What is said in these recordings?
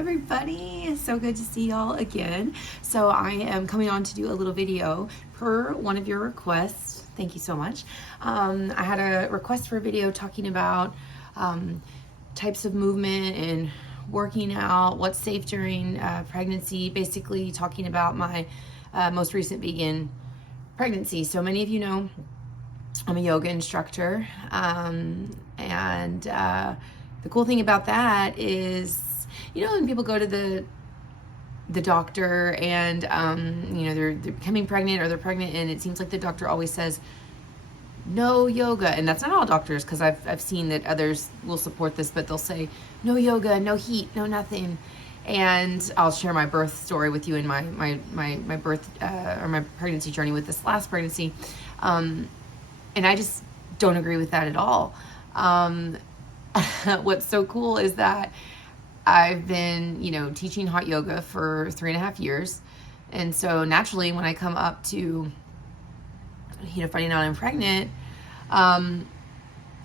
everybody. So good to see y'all again. So I am coming on to do a little video per one of your requests. Thank you so much. I had a request for a video talking about types of movement and working out, what's safe during pregnancy, basically talking about my most recent vegan pregnancy. So many of you know I'm a yoga instructor, and the cool thing about that is, you know, when people go to the doctor and they're becoming pregnant or they're pregnant, and it seems like the doctor always says no yoga, and that's not all doctors, because I've seen that others will support this, but they'll say no yoga, no heat, no nothing. And I'll share my birth story with you in my birth or my pregnancy journey with this last pregnancy, and I just don't agree with that at all. What's so cool is that I've been, teaching hot yoga for 3.5 years. And so naturally, when I come up to, finding out I'm pregnant, I'm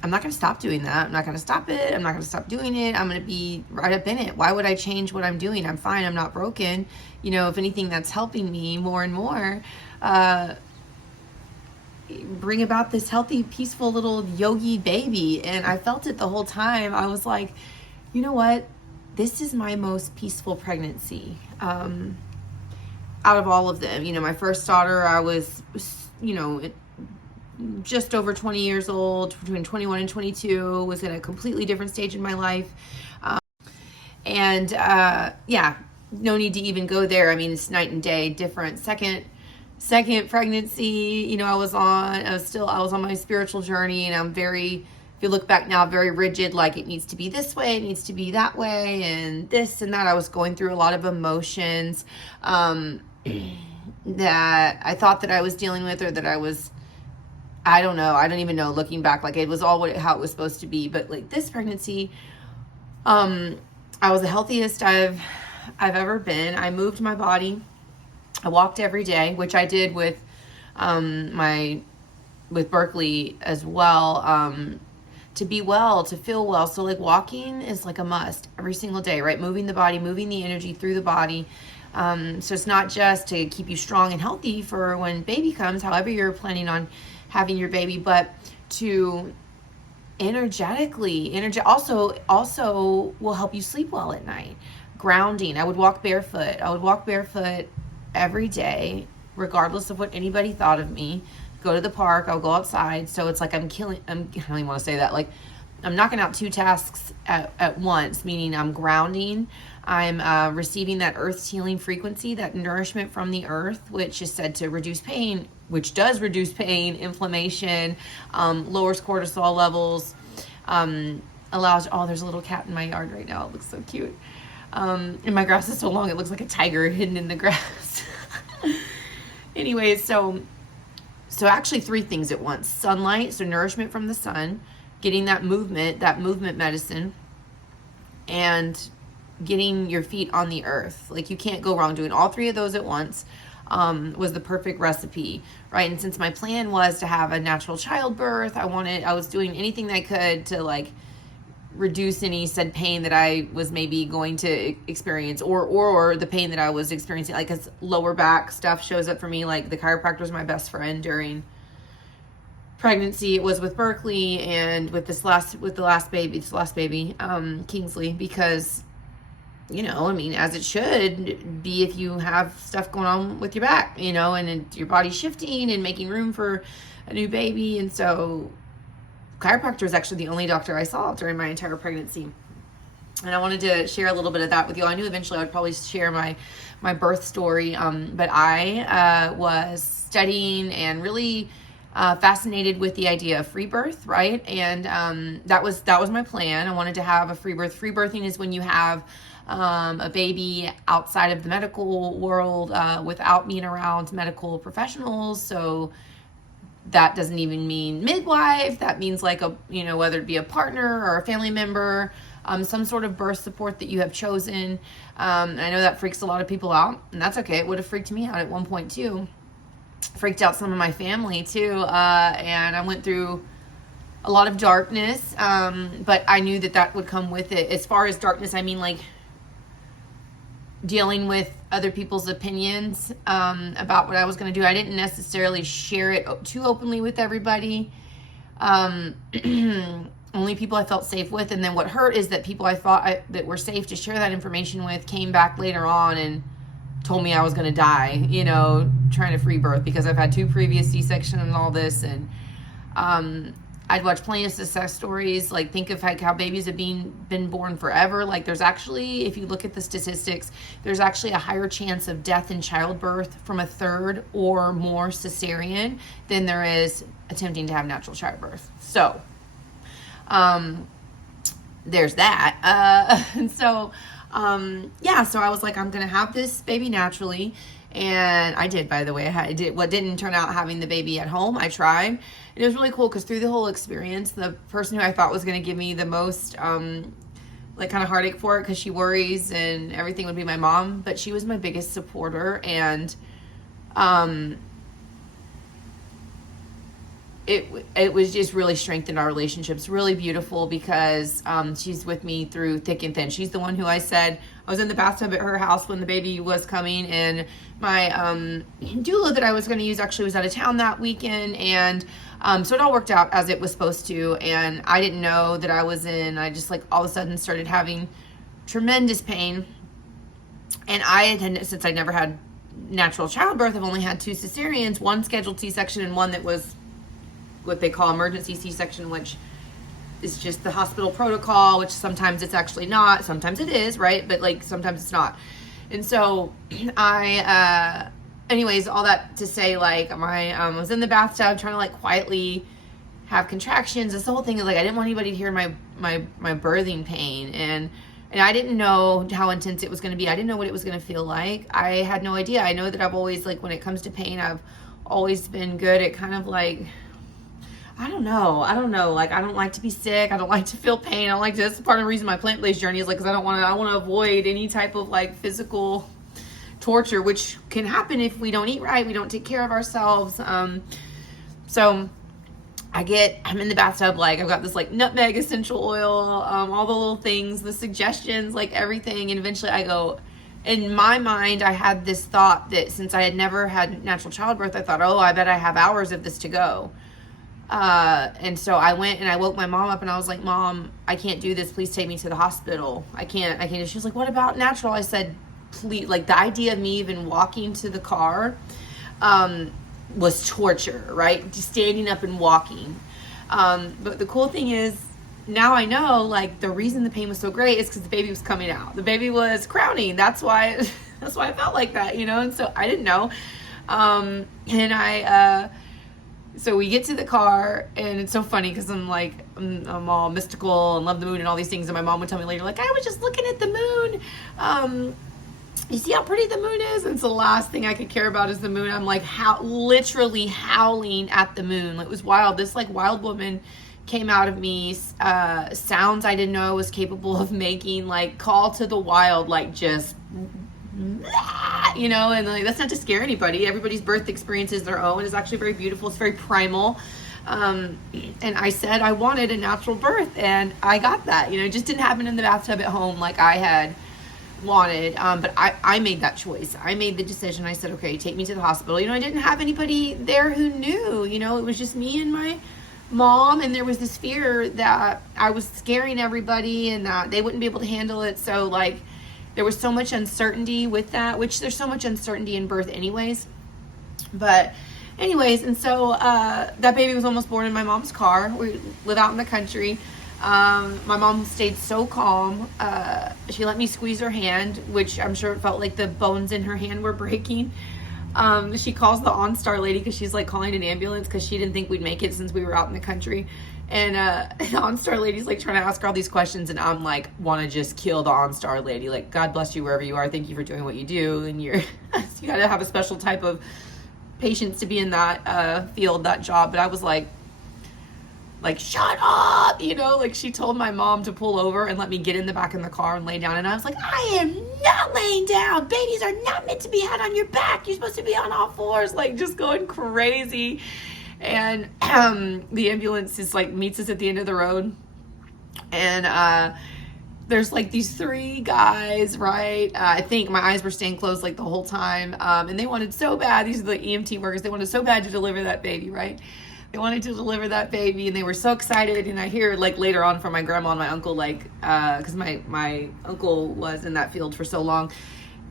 not going to stop doing that. I'm not going to stop it. I'm not going to stop doing it. I'm going to be right up in it. Why would I change what I'm doing? I'm fine. I'm not broken. If anything, that's helping me more and more, bring about this healthy, peaceful little yogi baby. And I felt it the whole time. I was like, you know what? This is my most peaceful pregnancy out of all of them. My first daughter, I was, just over 20 years old, between 21 and 22, was in a completely different stage in my life. No need to even go there. I mean, it's night and day different. Second pregnancy, I was on my spiritual journey, and I'm very, if you look back now, very rigid, like it needs to be this way, it needs to be that way, and this and that. I was going through a lot of emotions that I thought that I was dealing with, or that I don't know. I don't even know, looking back, like it was all how it was supposed to be. But like this pregnancy, I was the healthiest I've ever been. I moved my body. I walked every day, which I did with Berkeley as well, to be well, to feel well. So like walking is like a must every single day, right? Moving the body, moving the energy through the body. So it's not just to keep you strong and healthy for when baby comes, however you're planning on having your baby, but to also will help you sleep well at night. Grounding. I would walk barefoot every day, regardless of what anybody thought of me. Go to the park, I'll go outside. So it's like I don't even want to say that. Like I'm knocking out 2 tasks at once, meaning I'm grounding. I'm receiving that earth's healing frequency, that nourishment from the earth, which is said to reduce pain, which does reduce pain, inflammation, lowers cortisol levels, allows, there's a little cat in my yard right now. It looks so cute. And my grass is so long, it looks like a tiger hidden in the grass. Anyways, so actually 3 things at once. Sunlight, so nourishment from the sun, getting that movement medicine, and getting your feet on the earth. Like you can't go wrong. Doing all 3 of those at once was the perfect recipe, right? And since my plan was to have a natural childbirth, I was doing anything that I could to like reduce any said pain that I was maybe going to experience, or the pain that I was experiencing, like as lower back stuff shows up for me. Like the chiropractor was my best friend during pregnancy. It was with Berkeley and with the last baby, Kingsley, because as it should be if you have stuff going on with your back, and your body's shifting and making room for a new baby. And so chiropractor is actually the only doctor I saw during my entire pregnancy. And I wanted to share a little bit of that with you. I knew eventually I would probably share my birth story, but I was studying and really fascinated with the idea of free birth, right? And that was my plan. I wanted to have a free birth. Free birthing is when you have a baby outside of the medical world, without being around medical professionals. So that doesn't even mean midwife. That means like whether it be a partner or a family member, some sort of birth support that you have chosen. And I know that freaks a lot of people out, and that's okay. It would have freaked me out at one point too. Freaked out some of my family too. And I went through a lot of darkness, but I knew that would come with it. As far as darkness, I mean like dealing with other people's opinions about what I was going to do. I didn't necessarily share it too openly with everybody. Only people I felt safe with. And then what hurt is that people I thought that were safe to share that information with came back later on and told me I was going to die, you know, trying to free birth, because I've had 2 previous C-sections and all this. And I'd watched plenty of success stories. Like, think of how babies have been born forever. Like, there's actually, if you look at the statistics, there's actually a higher chance of death in childbirth from a 3rd or more cesarean than there is attempting to have natural childbirth. So, there's that. And so, so I was like, I'm going to have this baby naturally. And I did, by the way. I did what didn't turn out having the baby at home. I tried. And it was really cool because through the whole experience, the person who I thought was going to give me the most, kind of heartache for it, because she worries and everything, would be my mom. But she was my biggest supporter. And, it was just really strengthened our relationships. Really beautiful, because she's with me through thick and thin. She's the one who I said, I was in the bathtub at her house when the baby was coming, and my doula that I was going to use actually was out of town that weekend, and so it all worked out as it was supposed to. And I didn't know that I just all of a sudden started having tremendous pain. And since I never had natural childbirth, I've only had 2 cesareans, 1 scheduled C-section and 1 that was what they call emergency C-section, which is just the hospital protocol, which sometimes it's actually not, sometimes it is, right? But sometimes it's not. And so anyways, all that to say, I was in the bathtub trying to quietly have contractions. This whole thing is I didn't want anybody to hear my birthing pain, and I didn't know how intense it was going to be. I didn't know what it was going to feel like. I had no idea. I know that I've always, when it comes to pain, I've always been good at kind of I don't know. I don't like to be sick. I don't like to feel pain. That's part of the reason my plant-based journey is because I want to avoid any type of physical torture, which can happen if we don't eat right, we don't take care of ourselves. So I'm in the bathtub, I've got this nutmeg essential oil, all the little things, the suggestions, everything. And eventually I go, in my mind, I had this thought that since I had never had natural childbirth, I thought, oh, I bet I have hours of this to go. And so I went and I woke my mom up, and I was like, Mom, I can't do this. Please take me to the hospital. I can't. She was like, what about natural? I said, please. The idea of me even walking to the car, was torture, right? Just standing up and walking. But the cool thing is, now I know, the reason the pain was so great is because the baby was coming out. The baby was crowning. That's why I felt like that, And so I didn't know. So we get to the car, and it's so funny because I'm all mystical and love the moon and all these things. And my mom would tell me later, I was just looking at the moon. You see how pretty the moon is? And so the last thing I could care about is the moon. I'm literally howling at the moon. It was wild. This wild woman came out of me, sounds I didn't know I was capable of making, call to the wild, just, and that's not to scare anybody. Everybody's birth experience is their own. It's actually very beautiful. It's very primal. And I said I wanted a natural birth, and I got that. It just didn't happen in the bathtub at home like I had wanted. But I made that choice. I made the decision. I said, okay, take me to the hospital. I didn't have anybody there who knew. It was just me and my mom, and there was this fear that I was scaring everybody and that they wouldn't be able to handle it. So there was so much uncertainty with that, which there's so much uncertainty in birth anyways. But anyways, and so that baby was almost born in my mom's car. We live out in the country. My mom stayed so calm. She let me squeeze her hand, which I'm sure it felt like the bones in her hand were breaking. She calls the OnStar lady because she's calling an ambulance because she didn't think we'd make it since we were out in the country. And the OnStar lady's trying to ask her all these questions, and I'm want to just kill the OnStar lady. God bless you wherever you are. Thank you for doing what you do. And you got to have a special type of patience to be in that field, that job. But I was shut up, she told my mom to pull over and let me get in the back of the car and lay down. And I was I am not laying down. Babies are not meant to be had on your back. You're supposed to be on all fours, just going crazy. And the ambulance is meets us at the end of the road, and there's like these three guys, right? I think my eyes were staying closed like the whole time. And they wanted so bad, these are the EMT workers, they wanted so bad to deliver that baby, right? They wanted to deliver that baby and they were so excited. And I hear like later on from my grandma and my uncle, like, cause my uncle was in that field for so long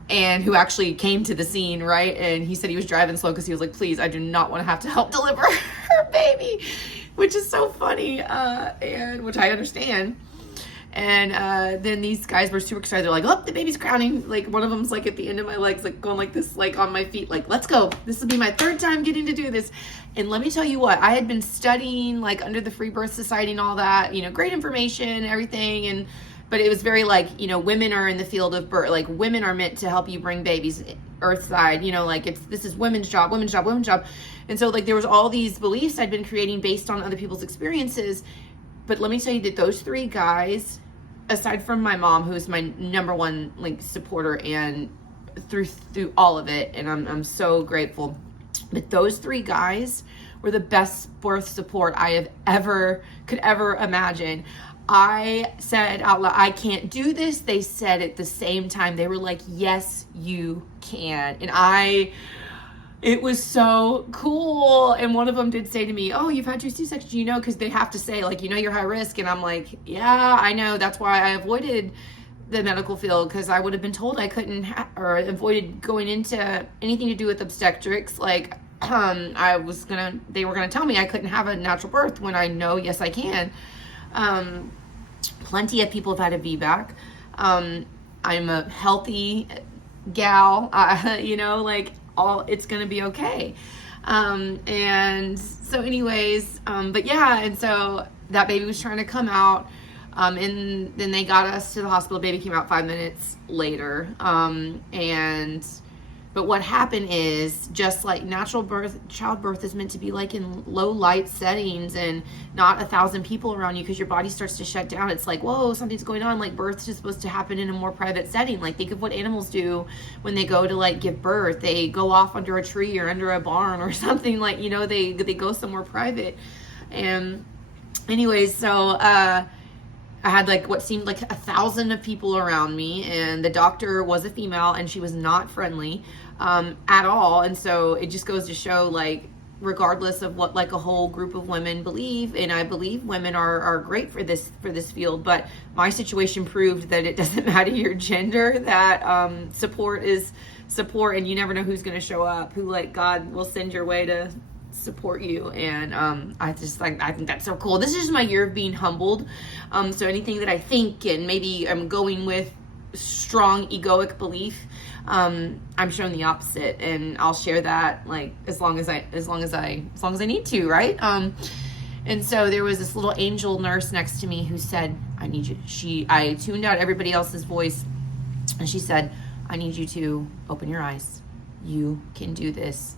and who actually came to the scene, right? And he said he was driving slow because he was like, please, I do not want to have to help deliver her baby, which is so funny, and which I understand. And then these guys were super excited. They're like, oh, the baby's crowning. Like one of them's like at the end of my legs, like going like this, like on my feet, like, let's go. This will be my third time getting to do this. And let me tell you what, I had been studying like under the Free Birth Society and all that, you know, great information, everything. But it was very like, you know, women are in the field of birth, like women are meant to help you bring babies earthside, you know, like this is women's job. And so like there was all these beliefs I'd been creating based on other people's experiences. But let me tell you that those three guys, aside from my mom, who's my number one like supporter and through all of it, and I'm so grateful, but those three guys were the best birth support I could ever imagine. I said out loud, I can't do this. They said at the same time, they were like, yes, you can. And it was so cool. And one of them did say to me, oh, you've had two C-sections, you know, because they have to say like, you know, you're high risk. And I'm like, yeah, I know. That's why I avoided the medical field, because I would have been told I couldn't or avoided going into anything to do with obstetrics. Like they were gonna tell me I couldn't have a natural birth when I know, yes, I can. Plenty of people have had a VBAC. I'm a healthy gal, you know, like it's gonna be okay. And so anyways, but yeah, and so that baby was trying to come out. And then they got us to the hospital. Baby came out 5 minutes later. But what happened is, just like natural birth, childbirth is meant to be like in low light settings and not 1,000 people around you, because your body starts to shut down. It's like, whoa, something's going on. Like birth's just supposed to happen in a more private setting. Like think of what animals do when they go to like give birth. They go off under a tree or under a barn or something, like, you know, they go somewhere private. And anyways, so, I had like what seemed like 1,000 of people around me, and the doctor was a female and she was not friendly at all. And so it just goes to show, like, regardless of what like a whole group of women believe, and I believe women are great for this field, but my situation proved that it doesn't matter your gender, that support is support, and you never know who's going to show up, who like God will send your way to support you. And I think that's so cool. This is just my year of being humbled. So anything that I think and maybe I'm going with strong egoic belief, I'm showing the opposite, and I'll share that like as long as I need to, right? And so there was this little angel nurse next to me who said, I need you. I tuned out everybody else's voice, and she said, I need you to open your eyes. You can do this.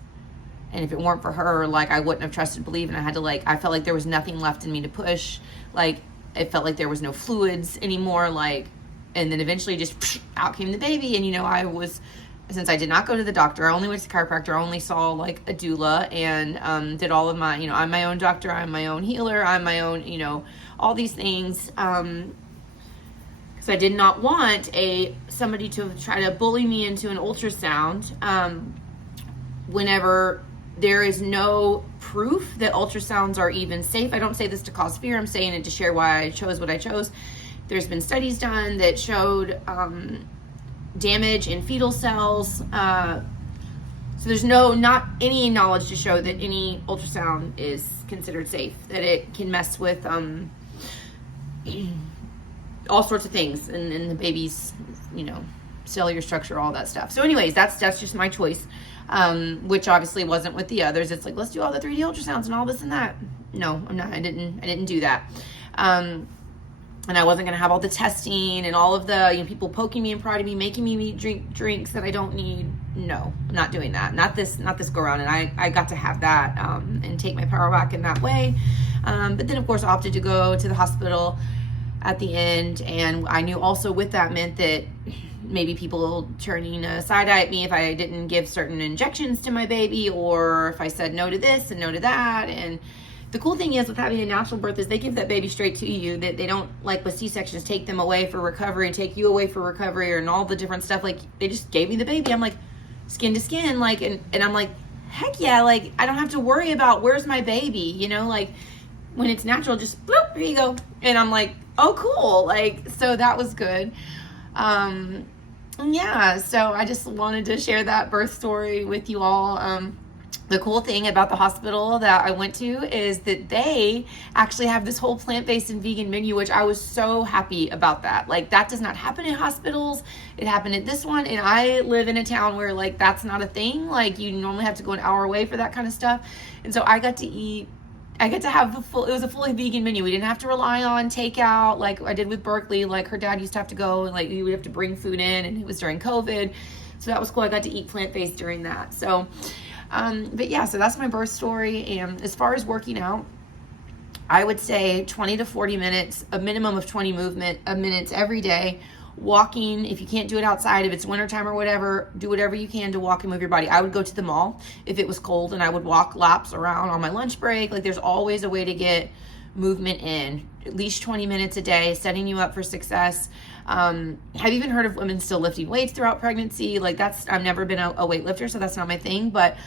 And if it weren't for her, like, I wouldn't have trusted, believe, and I felt like there was nothing left in me to push. Like, it felt like there was no fluids anymore, like, and then eventually just out came the baby. And, you know, since I did not go to the doctor, I only went to the chiropractor, I only saw, like, a doula, and did all of my, you know, I'm my own doctor, I'm my own healer, I'm my own, you know, all these things, because I did not want somebody to try to bully me into an ultrasound, whenever there is no proof that ultrasounds are even safe. I don't say this to cause fear. I'm saying it to share why I chose what I chose. There's been studies done that showed damage in fetal cells. So there's not any knowledge to show that any ultrasound is considered safe, that it can mess with all sorts of things in the baby's, you know, cellular structure, all that stuff. So anyways, that's just my choice. Which obviously wasn't with the others. It's like, let's do all the 3D ultrasounds and all this and that. No, I'm not. I didn't do that. And I wasn't going to have all the testing and all of the, you know, people poking me and prodding me, making me drink drinks that I don't need. No, I'm not doing that. Not this go around. And I got to have that, and take my power back in that way. But then of course opted to go to the hospital at the end. And I knew also with that meant that maybe people turning a side eye at me if I didn't give certain injections to my baby, or if I said no to this and no to that. And the cool thing is with having a natural birth is they give that baby straight to you. That they don't, like with C-sections, take them away for recovery and take you away for recovery and all the different stuff. Like they just gave me the baby. I'm like skin to skin, like, and I'm like, heck yeah, like I don't have to worry about where's my baby, you know, like when it's natural, just bloop, here you go. And I'm like, oh cool, like, so that was good. Yeah, so I just wanted to share that birth story with you all. The cool thing about the hospital that I went to is that they actually have this whole plant-based and vegan menu, which I was so happy about that. Like that does not happen in hospitals. It happened at this one, and I live in a town where like that's not a thing. Like you normally have to go an hour away for that kind of stuff. And so I got to have it was a fully vegan menu. We didn't have to rely on takeout like I did with Berkeley. Like her dad used to have to go and like he would have to bring food in, and it was during COVID. So that was cool. I got to eat plant-based during that. So but yeah, so that's my birth story. And as far as working out, I would say 20 to 40 minutes, a minimum of 20 minutes every day. Walking, if you can't do it outside, if it's wintertime or whatever, do whatever you can to walk and move your body. I would go to the mall if it was cold, and I would walk laps around on my lunch break. Like there's always a way to get movement in, at least 20 minutes a day, setting you up for success. Have even heard of women still lifting weights throughout pregnancy. Like I've never been a weightlifter, so that's not my thing. But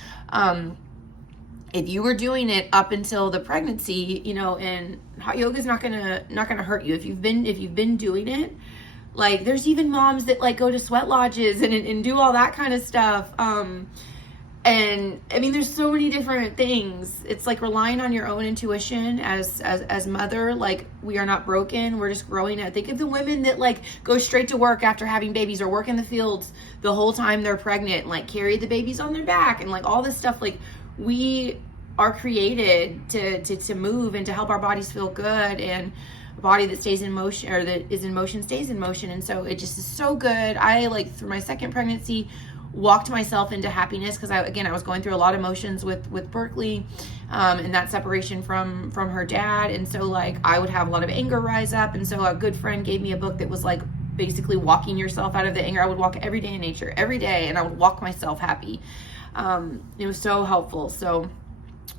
if you were doing it up until the pregnancy, you know, and hot yoga is not gonna hurt you if you've been doing it. Like there's even moms that like go to sweat lodges and do all that kind of stuff. And I mean, there's so many different things. It's like relying on your own intuition as mother. Like we are not broken. We're just growing. I think of the women that like go straight to work after having babies or work in the fields the whole time they're pregnant and like carry the babies on their back and like all this stuff. Like we are created to move and to help our bodies feel good, and a body that stays in motion or that is in motion stays in motion. And so it just is so good. I like through my second pregnancy walked myself into happiness because I was going through a lot of emotions with Berkeley and that separation from her dad. And so like I would have a lot of anger rise up, and so a good friend gave me a book that was like basically walking yourself out of the anger. I would walk every day in nature every day, and I would walk myself happy. It was so helpful. So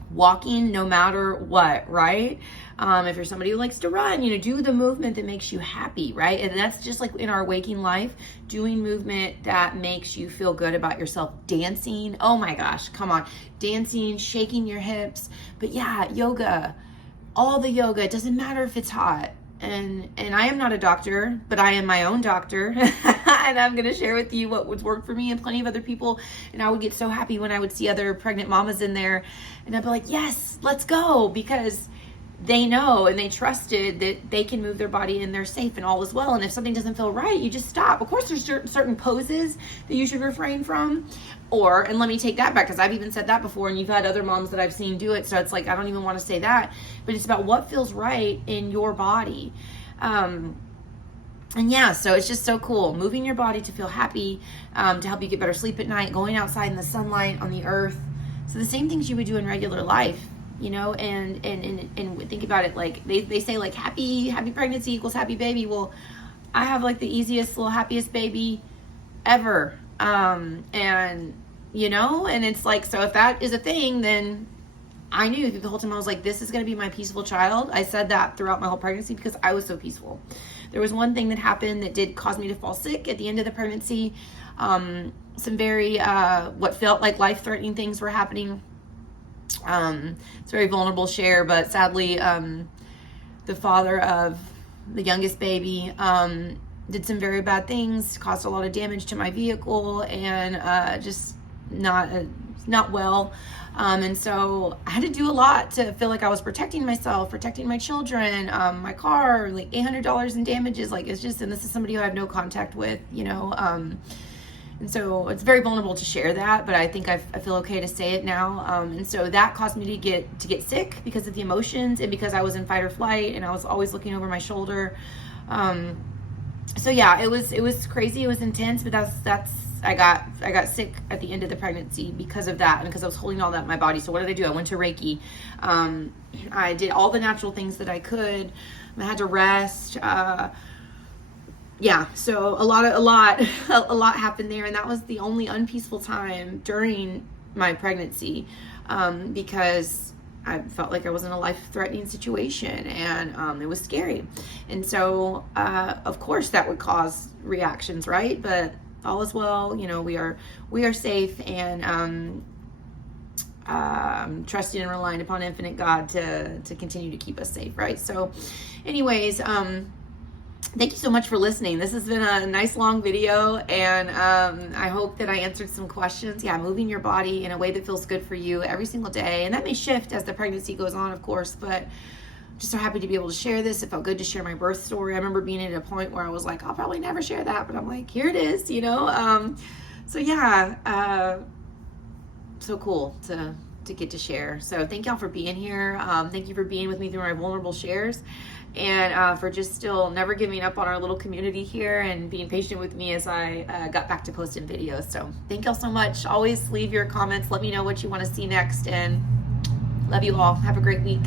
walking no matter what, right? If you're somebody who likes to run, you know, do the movement that makes you happy, right? And that's just like in our waking life, doing movement that makes you feel good about yourself. Dancing, oh my gosh, come on. Dancing, shaking your hips. But yeah, yoga, all the yoga, it doesn't matter if it's hot. And I am not a doctor, but I am my own doctor. And I'm going to share with you what would work for me and plenty of other people. And I would get so happy when I would see other pregnant mamas in there. And I'd be like, yes, let's go. Because they know and they trusted that they can move their body and they're safe and all is well. And if something doesn't feel right, you just stop. Of course, there's certain poses that you should refrain from. And let me take that back, because I've even said that before, and you've had other moms that I've seen do it. So it's like, I don't even want to say that, but it's about what feels right in your body. And yeah, so it's just so cool. Moving your body to feel happy, to help you get better sleep at night, going outside in the sunlight on the earth. So the same things you would do in regular life, you know, and think about it. Like they say like happy pregnancy equals happy baby. Well, I have like the easiest little happiest baby ever. And you know, and it's like, so if that is a thing, then I knew the whole time I was like, this is going to be my peaceful child. I said that throughout my whole pregnancy because I was so peaceful. There was one thing that happened that did cause me to fall sick at the end of the pregnancy. Some very, what felt like life-threatening things were happening. It's a very vulnerable share, but sadly, the father of the youngest baby, did some very bad things, caused a lot of damage to my vehicle, and just not well. And so I had to do a lot to feel like I was protecting myself, protecting my children, my car, like $800 in damages. Like it's just, and this is somebody who I have no contact with, you know. And so it's very vulnerable to share that, but I think I feel okay to say it now. And so that caused me to get sick because of the emotions and because I was in fight or flight and I was always looking over my shoulder. So yeah, it was crazy. It was intense, but that's I got sick at the end of the pregnancy because of that and because I was holding all that in my body. So what did I do? I went to Reiki. I did all the natural things that I could. I had to rest. Yeah, so a lot happened there, and that was the only unpeaceful time during my pregnancy, because I felt like I was in a life-threatening situation, and it was scary. And so, of course, that would cause reactions, right? But all is well. You know, we are safe, and trusting and relying upon infinite God to continue to keep us safe, right? So, anyways, thank you so much for listening. This has been a nice long video, and I hope that I answered some questions. Yeah, moving your body in a way that feels good for you every single day, and that may shift as the pregnancy goes on, of course, but just so happy to be able to share this. It felt good to share my birth story. I remember being at a point where I was like, I'll probably never share that, but I'm like, here it is, you know? So yeah, so cool to get to share. So thank y'all for being here. Thank you for being with me through my vulnerable shares, and for just still never giving up on our little community here and being patient with me as I got back to posting videos. So thank y'all so much. Always leave your comments. Let me know what you want to see next, and love you all. Have a great week.